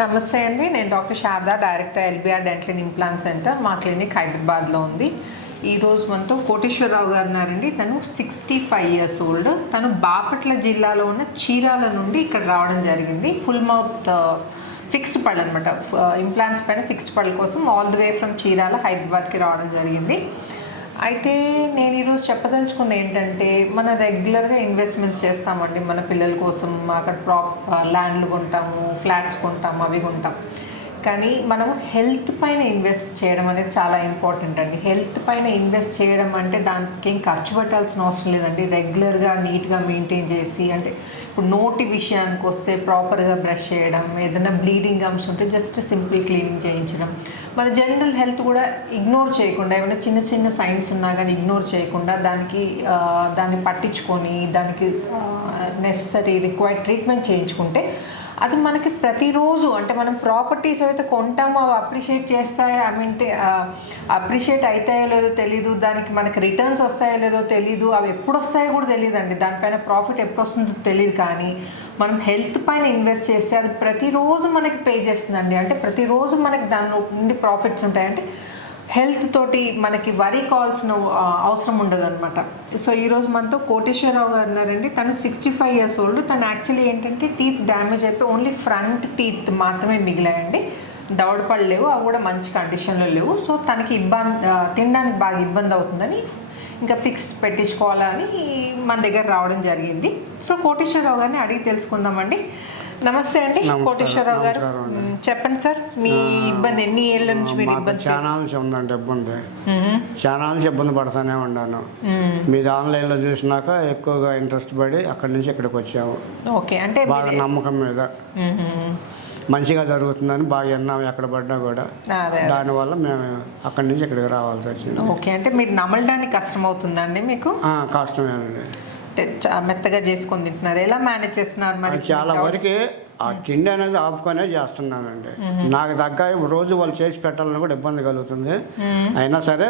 నమస్తే అండి. నేను doctor Sharada, director LBR dental and implant centre. మా క్లినిక్ హైదరాబాద్లో ఉంది. ఈరోజు మనతో కోటేశ్వరరావు గారు ఉన్నారండి. తను 65 years ఓల్డ్. తను బాపట్ల జిల్లాలో ఉన్న చీరాల నుండి ఇక్కడ రావడం జరిగింది. ఫుల్ మౌత్ ఫిక్స్డ్ పళ్ళు అనమాట. ఇంప్లాంట్స్ పైన ఫిక్స్డ్ పళ్ళ కోసం all the way from Chirala హైదరాబాద్కి రావడం జరిగింది. అయితే నేను ఈరోజు చెప్పదలుచుకుంది ఏంటంటే, మన రెగ్యులర్గా ఇన్వెస్ట్మెంట్స్ చేస్తామండి మన పిల్లల కోసం. అక్కడ ల్యాండ్లు కొంటాము, ఫ్లాట్స్ కొంటాము, అవి కొంటాం. కానీ మనం హెల్త్ పైన ఇన్వెస్ట్ చేయడం అనేది చాలా ఇంపార్టెంట్ అండి. హెల్త్ పైన ఇన్వెస్ట్ చేయడం అంటే దానికి ఏం ఖర్చు పెట్టాల్సిన అవసరం లేదండి. రెగ్యులర్గా నీట్గా మెయింటైన్ చేసి, అంటే ఇప్పుడు నోటి విషయానికి వస్తే ప్రాపర్గా బ్రష్ చేయడం, ఏదైనా బ్లీడింగ్ గమ్స్ ఉంటే జస్ట్ సింపుల్ క్లీనింగ్ చేయించడం, మన జనరల్ హెల్త్ కూడా ఇగ్నోర్ చేయకుండా, ఏమైనా చిన్న చిన్న సైన్స్ ఉన్నా కానీ ఇగ్నోర్ చేయకుండా దాన్ని పట్టించుకొని దానికి నెసరీ రిక్వైర్డ్ ట్రీట్మెంట్ చేయించుకుంటే అది మనకి ప్రతిరోజు, అంటే మనం ప్రాపర్టీస్ ఏవైతే కొంటామో అవి అప్రిషియేట్ చేస్తాయో, అప్రిషియేట్ అవుతాయో లేదో తెలీదు, దానికి మనకి రిటర్న్స్ వస్తాయో లేదో తెలీదు, అవి ఎప్పుడు వస్తాయో కూడా తెలియదు అండి. దానిపైన ప్రాఫిట్ ఎప్పుడు వస్తుందో తెలియదు. కానీ మనం హెల్త్ పైన ఇన్వెస్ట్ చేస్తే అది ప్రతిరోజు మనకి పే చేస్తుందండి. అంటే ప్రతిరోజు మనకి దాని నుండి ప్రాఫిట్స్ ఉంటాయి. అంటే హెల్త్ తోటి మనకి వరి కావాల్సిన అవసరం ఉండదు అనమాట. సో ఈరోజు మనతో కోటేశ్వరరావు గారు ఉన్నారండి. తను 65 years ఓల్డ్. తను యాక్చువల్లీ ఏంటంటే టీత్ డ్యామేజ్ అయిపోయి ఓన్లీ ఫ్రంట్ టీత్ మాత్రమే మిగిలాయండి. దవడపళ్ళు లేవు, అవి కూడా మంచి కండిషన్లో లేవు. సో తనకి తినడానికి బాగా ఇబ్బంది అవుతుందని ఇంకా ఫిక్స్డ్ పెట్టించుకోవాలని మన దగ్గర రావడం జరిగింది. సో కోటేశ్వరరావు గారిని అడిగి తెలుసుకుందామండి. నమస్తే అండి కోటేశ్వరరావు గారు. చెప్పండి సార్, మీ ఇబ్బంది ఎన్ని ఏళ్ళ నుంచి మీరు ఇబ్బంది? చాలా నుంచి ఉందండి ఇబ్బంది. చాలా నుంచి ఇబ్బంది పడుతూనే ఉన్నాను. మీది ఆన్లైన్లో చూసినాక ఎక్కువగా ఇంట్రెస్ట్ పడి అక్కడి నుంచి ఇక్కడికి వచ్చాము. ఓకే, అంటే బాగా నమ్మకం మీద మంచిగా జరుగుతుందని బాగా విన్నాము ఎక్కడ పడ్డా కూడా. దానివల్ల మేము అక్కడి నుంచి ఇక్కడికి రావాల్సి వచ్చింది. ఓకే, అంటే మీరు నమలడానికి కష్టం అవుతుందండి మీకు? కష్టమేనండి. మెత్తగా చేసుకొని తింటున్నారు, ఎలా మేనేజ్ చేస్తున్నారు మరి? చాలా వరకు ఆ తిండి అనేది ఆపుకొనే చేస్తున్నానండి. నాకు దగ్గర రోజు వాళ్ళు చేసి పెట్టాలని కూడా ఇబ్బంది కలుగుతుంది. అయినా సరే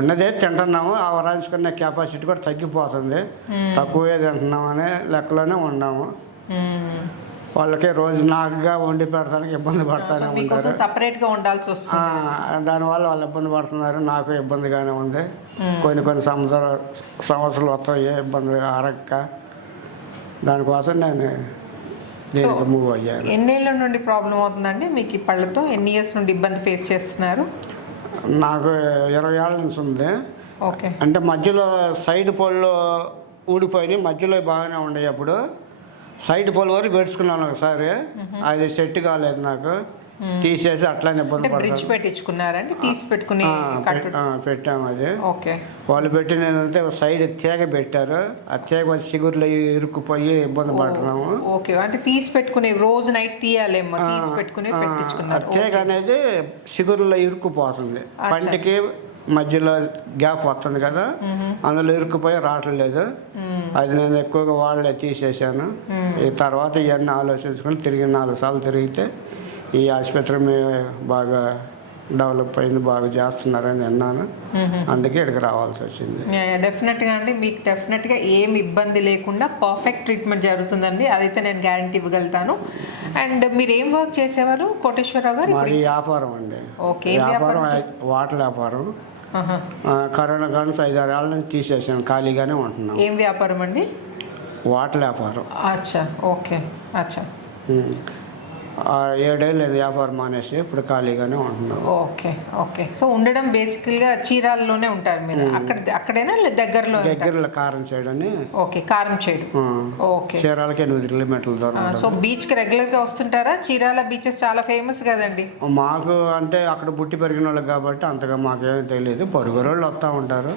ఉన్నదే తింటున్నాము, ఆ వరాయించుకునే కెపాసిటీ కూడా తగ్గిపోతుంది. తక్కువే తింటున్నాం అనే లెక్కలోనే ఉన్నాము. వాళ్ళకి రోజు నాకుగా వండి పెడతానికి ఇబ్బంది పడతానే ఉంటారు. సపరేట్గా ఉండాల్సి వస్తుంది. దానివల్ల వాళ్ళు ఇబ్బంది పడుతున్నారు, నాకు ఇబ్బందిగానే ఉంది. కొన్ని సమస్యలు వస్తాయి, ఇబ్బంది అరక్క. దానికోసం నేను దీనికి మూవ్ అయ్యాను. ఎన్నేళ్ళ నుండి ప్రాబ్లం అవుతుందండి మీకు ఈ పళ్ళతో? ఎన్ని ఇయర్స్ నుండి ఇబ్బంది ఫేస్ చేస్తున్నారు? నాకు 20 ఏళ్ళ నుంచి ఉంది. ఓకే, అంటే మధ్యలో సైడ్ పళ్ళు ఊడిపోయినాయి, మధ్యలో బాగానే ఉండేవి. అప్పుడు సైడ్ పళ్ళు వరకు పెట్టుకున్నాను ఒకసారి, అది సెట్ కాలేదు నాకు. తీసేసి అట్లానే ఇబ్బంది పడుతుంది. పెట్టించుకున్నారంటే తీసి పెట్టుకుని పెట్టాము. అది ఓకే, వాళ్ళు పెట్టి నేనంటే సైడ్ తీగ పెట్టారు, ఆ తీగ వచ్చి చిగురులో ఇరుక్కుపోయి ఇబ్బంది పడుతున్నాము. ఓకే, అంటే తీసి పెట్టుకుని రోజు నైట్ తీయాలేమో, తీసి పెట్టుకుని పెట్టించుకున్నారు. తీగ అనేది చిగురులో ఇరుక్కుపోతుంది, పంటికి మధ్యలో గ్యాప్ వస్తుంది కదా, అందులో ఇరుక్కుపోయి రావట్లేదు. అది నేను ఎక్కువగా వాళ్ళే తీసేసాను. ఈ తర్వాత ఇవన్నీ ఆలోచించుకొని తిరిగి 4 సార్లు తిరిగితే ఈ ఆసుపత్రి బాగా డెవలప్ అయింది, బాగా చేస్తున్నారని విన్నాను. అందుకే ఇక్కడికి రావాల్సి వచ్చింది. డెఫినెట్గా అండి, మీకు డెఫినెట్గా ఏమి ఇబ్బంది లేకుండా పర్ఫెక్ట్ ట్రీట్మెంట్ జరుగుతుందండి, అదైతే నేను గ్యారంటీ ఇవ్వగలుగుతాను. అండ్ మీరు ఏం వర్క్ చేసేవారు కోటేశ్వరరావు గారు? మరి వ్యాపారం అండి. ఓకే, వ్యాపారం వాటర్ వ్యాపారం. కరోనా కానీ 5-6 ఏళ్ళ నుంచి తీసేసాను, ఖాళీగానే ఉంటున్నాను. ఏం వ్యాపారం అండి? వాటర్ వ్యాపారం. అచ్చా, ఓకే, అచ్చా. 7 ఏళ్ళు వ్యాపారం మానేసి ఇప్పుడు ఖాళీగానే ఉంటున్నాం. Okay, okay. సో ఉండడం బేసికల్గా చీరాలలోనే ఉంటారు మీరు? అక్కడైనా దగ్గరలో? కారం చేయడని. ఓకే, కారం చేయడం. ఓకే, చీరాలకి 8 కిలోమీటర్ల దూరం. సో బీచ్కి రెగ్యులర్గా వస్తుంటారా? చీరాల బీచెస్ చాలా ఫేమస్ కదండి. మాకు అంటే అక్కడ పుట్టి పెరిగిన వాళ్ళకి కాబట్టి అంతగా మాకేమీ తెలియదు. పొరుగు వాళ్ళు వస్తూ ఉంటారు,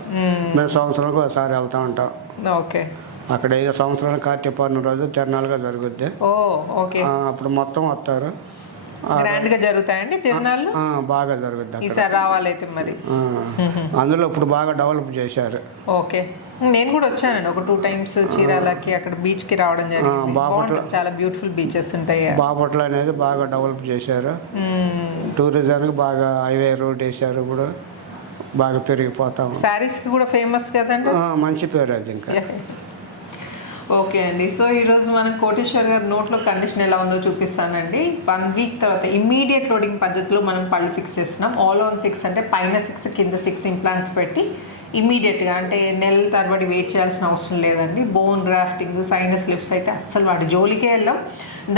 మేము సంవత్సరానికి ఒకసారి వెళ్తూ ఉంటాం. ఓకే, అక్కడ సంవత్సరానికి కార్తీక పౌర్ణమి రోజు తిరణాలుగా జరుగుద్ది. ఓకే, అప్పుడు మొత్తం వస్తారు. గ్రాండ్ గా జరుగుతాయండి తిరణాలు? బాగా జరుగుద్ది. ఈసారి రావాలైతే మరి. అందులో ఇప్పుడు బాగా డెవలప్ చేశారు. ఓకే, నేను కూడా వచ్చానండి ఒక 2 times చీరాలకి. అక్కడ బీచ్ కి రావడం జరిగింది. చాలా బ్యూటిఫుల్ బీచెస్ ఉంటాయి. బాపట్ల అనేది బాగా డెవలప్ చేశారు, టూరిజానికి బాగా హైవే రోడ్ వేశారు. ఇప్పుడు బాగా పెరిగిపోతాం. శారీస్ కి కూడా ఫేమస్ కదండి, మంచి పేరు అది. ఇంకా ఓకే అండి. సో ఈరోజు మనం కోటేశ్వర్ గారి నోట్లో కండిషన్ ఎలా ఉందో చూపిస్తానండి. 1 వీక్ తర్వాత ఇమ్మీడియట్ లోడింగ్ పద్ధతిలో మనం పళ్ళు ఫిక్స్ చేస్తున్నాం. ఆల్ ఆన్ 6 అంటే పైన 6 కింద 6 ఇంప్లాంట్స్ పెట్టి ఇమ్మీడియట్గా అంటే నెలల తరబడి వెయిట్ చేయాల్సిన అవసరం లేదండి. బోన్ గ్రాఫ్టింగ్, సైనస్ లిఫ్ట్స్ అయితే అస్సలు వాటి జోలికే వెళ్ళాం.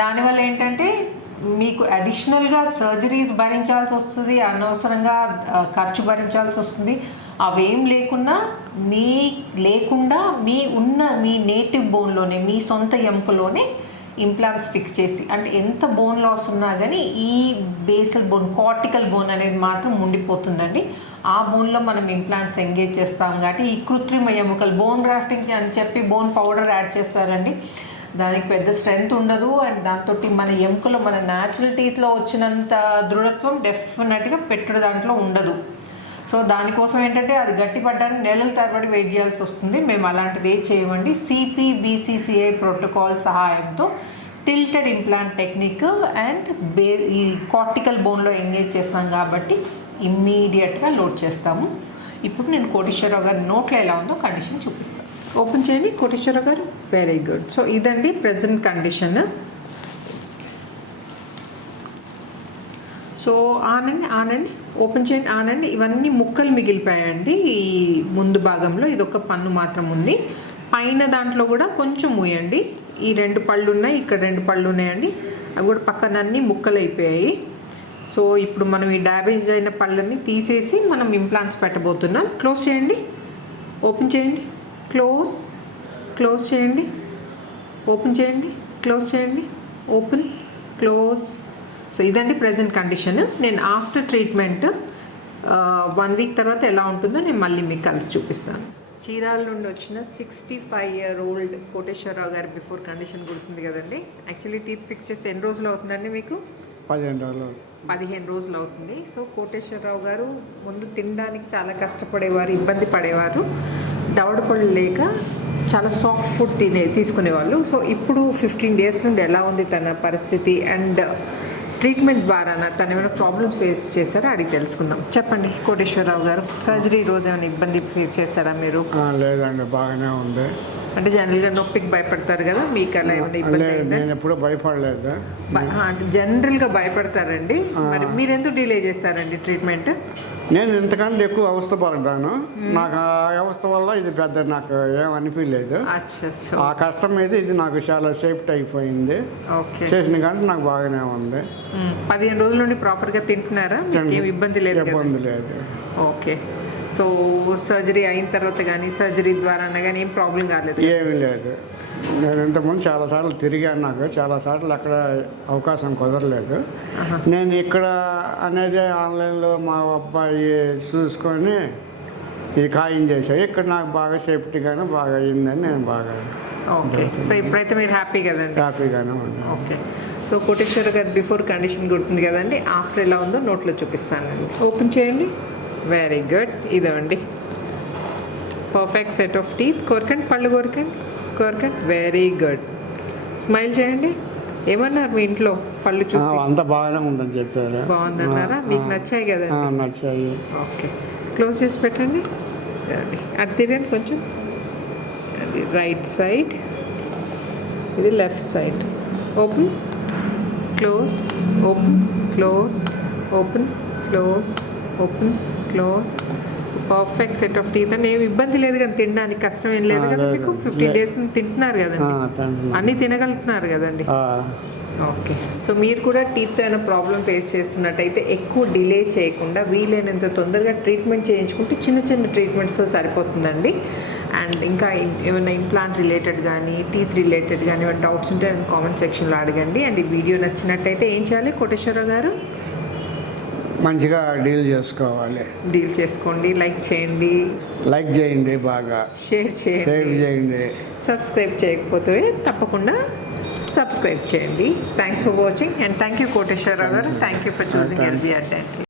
దానివల్ల ఏంటంటే మీకు అడిషనల్గా సర్జరీస్ భరించాల్సి వస్తుంది, అనవసరంగా ఖర్చు భరించాల్సి వస్తుంది. అవేం లేకుండా మీ నేటివ్ బోన్లోనే, మీ సొంత ఎముకలోనే ఇంప్లాంట్స్ ఫిక్స్ చేసి, అంటే ఎంత బోన్ లాస్ ఉన్నా కానీ ఈ బేసల్ బోన్, కార్టికల్ బోన్ అనేది మాత్రం ఉండిపోతుందండి. ఆ బోన్లో మనం ఇంప్లాంట్స్ ఎంగేజ్ చేస్తాం కాబట్టి ఈ కృత్రిమ ఎముకలు బోన్ గ్రాఫ్టింగ్ అని చెప్పి బోన్ పౌడర్ యాడ్ చేస్తారండి. దానికి పెద్ద స్ట్రెంగ్త్ ఉండదు. అండ్ దాంతో మన ఎముకలో మన న్యాచురల్ టీత్లో వచ్చినంత దృఢత్వం డెఫినెట్గా పెట్టుడు దాంట్లో ఉండదు. సో దానికోసం ఏంటంటే అది గట్టిపడ్డానికి నెలల తరబడి వెయిట్ చేయాల్సి వస్తుంది. మేము అలాంటిది ఏం చేయమండి. CPBCCI ప్రోటోకాల్ సహాయంతో టిల్టెడ్ ఇంప్లాంట్ టెక్నిక్ అండ్ ఈ కార్టికల్ బోన్లో ఎంగేజ్ చేస్తాం కాబట్టి ఇమ్మీడియట్గా లోడ్ చేస్తాము. ఇప్పుడు నేను కోటేశ్వరరావు గారి నోట్లో ఎలా ఉందో కండిషన్ చూపిస్తాను. ఓపెన్ చేయండి కోటేశ్వరరావు గారు. Very good. సో ఇదండి ప్రజెంట్ కండిషన్. సో ఆనండి ఓపెన్ చేయండి, ఆనండి. ఇవన్నీ ముక్కలు మిగిలిపోయాయండి ఈ ముందు భాగంలో. ఇది ఒక పన్ను మాత్రం ఉంది. పైన దాంట్లో కూడా కొంచెం మూయండి. ఈ 2 పళ్ళు ఉన్నాయి, ఇక్కడ 2 పళ్ళు ఉన్నాయండి. అవి కూడా పక్కన అన్నీ ముక్కలు అయిపోయాయి. సో ఇప్పుడు మనం ఈ డ్యామేజ్ అయిన పళ్ళన్నీ తీసేసి మనం ఇంప్లాంట్స్ పెట్టబోతున్నాం. క్లోజ్ చేయండి, ఓపెన్ చేయండి, క్లోజ్ చేయండి, ఓపెన్ చేయండి, క్లోజ్ చేయండి, ఓపెన్, క్లోజ్. సో ఇదండి ప్రజెంట్ కండిషన్. నేను ఆఫ్టర్ ట్రీట్మెంట్ 1 వీక్ తర్వాత ఎలా ఉంటుందో నేను మళ్ళీ మీకు కలిసి చూపిస్తాను. చీరాల నుండి వచ్చిన 65-year-old కోటేశ్వరరావు గారి బిఫోర్ కండిషన్ గుర్తుంది కదండి. యాక్చువల్లీ టీత్ ఫిక్స్ చేసి ఎన్ని రోజులు అవుతుందండి మీకు? 15 రోజులు అవుతుంది. సో కోటేశ్వరరావు గారు ముందు తినడానికి చాలా కష్టపడేవారు, ఇబ్బంది పడేవారు. దవడ పళ్ళు లేక చాలా సాఫ్ట్ ఫుడ్ తీసుకునేవాళ్ళు. సో ఇప్పుడు 15 డేస్ నుండి ఎలా ఉంది తన పరిస్థితి అండ్ ట్రీట్మెంట్ ద్వారా తను ఏమైనా ప్రాబ్లమ్స్ ఫేస్ చేశారా అడిగి తెలుసుకుందాం. చెప్పండి కోటేశ్వరరావు గారు, సర్జరీ రోజు ఏమైనా ఇబ్బంది ఫేస్ చేశారా మీరు? లేదండి, బాగానే ఉంది. అంటే జనరల్గా నొప్పికి భయపడతారు కదా, మీకు అలా ఏమైనా ఇబ్బంది? నేను ఎప్పుడూ భయపడలేదు. అంటే జనరల్గా భయపడతారండి. మరి మీరు ఎందుకు డిలే చేస్తారండి ట్రీట్మెంట్? నేను ఇంతకంటే ఎక్కువ అవస్థ పడ్డాను. నాకు ఆ అవస్థ వల్ల ఇది పెద్ద నాకు ఏమనిపించలేదు. ఆ కష్టం మీద ఇది నాకు చాలా సేఫ్ట్ అయిపోయింది. చేసిన కానీ నాకు బాగానే ఉంది. 15 రోజుల నుండి ప్రాపర్గా తింటున్నారా? ఇబ్బంది లేదు? ఇబ్బంది లేదు. ఓకే. సో సర్జరీ అయిన తర్వాత కానీ సర్జరీ ద్వారా కానీ ఏం ప్రాబ్లం కాలేదు? ఏమీ లేదు. నేను ఇంతకుముందు చాలాసార్లు తిరిగాను. నాకు చాలాసార్లు అక్కడ అవకాశం కుదరలేదు. నేను ఇక్కడ అనేది ఆన్లైన్లో మా అబ్బాయి చూసుకొని ఈ ఖాయం చేశాను. ఇక్కడ నాకు బాగా సేఫ్టీగానే బాగా అయిందని నేను బాగా. ఓకే. సో ఇప్పుడైతే మీరు హ్యాపీ కదండి? హ్యాపీగానే ఉంది. ఓకే. సో కోటేశ్వర గారు బిఫోర్ కండిషన్ గుర్తుంది కదండి. ఆఫ్టర్ ఎలా ఉందో నోట్లో చూపిస్తానండి. ఓపెన్ చేయండి. Very good. ఇదండి పర్ఫెక్ట్ సెట్ ఆఫ్ టీత్. కోరకండి, పళ్ళు కోరకండి. Very good. స్మైల్ చేయండి. ఏమన్నారు మీ ఇంట్లో పళ్ళు చూసి? అంత బాగానే ఉందని చెప్పారు. బాగుందన్నారా? మీకు నచ్చాయి కదా? నచ్చాయి. ఓకే. క్లోజ్ చేసి పెట్టండి. అటు తిరగండి కొంచెం. అది రైట్ సైడ్, ఇది left side. Open, close, open, close, open, close, open, close. Perfect set of teeth. అని ఏమి ఇబ్బంది లేదు కదా, తినడానికి కష్టం ఏం లేదు కదా మీకు? 15 డేస్ తింటున్నారు కదండి, అన్నీ తినగలుగుతున్నారు కదండి? ఓకే. సో మీరు కూడా టీత్తో ఏమైనా ప్రాబ్లం ఫేస్ చేస్తున్నట్టయితే ఎక్కువ డిలే చేయకుండా వీలైనంత తొందరగా ట్రీట్మెంట్ చేయించుకుంటే చిన్న చిన్న ట్రీట్మెంట్స్తో సరిపోతుందండి. అండ్ ఇంకా ఏమైనా ఇంప్లాంట్ రిలేటెడ్ కానీ టీత్ రిలేటెడ్ కానీ ఏమైనా డౌట్స్ ఉంటే కామెంట్ సెక్షన్లో అడగండి. అండ్ ఈ వీడియో నచ్చినట్టయితే ఏం చేయాలి కోటేశ్వరరావు గారు? మంచిగా డీల్ చేసుకోండి. లైక్ చేయండి, బాగా షేర్ చేయండి. సబ్స్క్రైబ్ చేయకపోతే తప్పకుండా సబ్స్క్రైబ్ చేయండి. Thanks for watching and thank you Koteswararao garu. Thank you for choosing LBR Dental.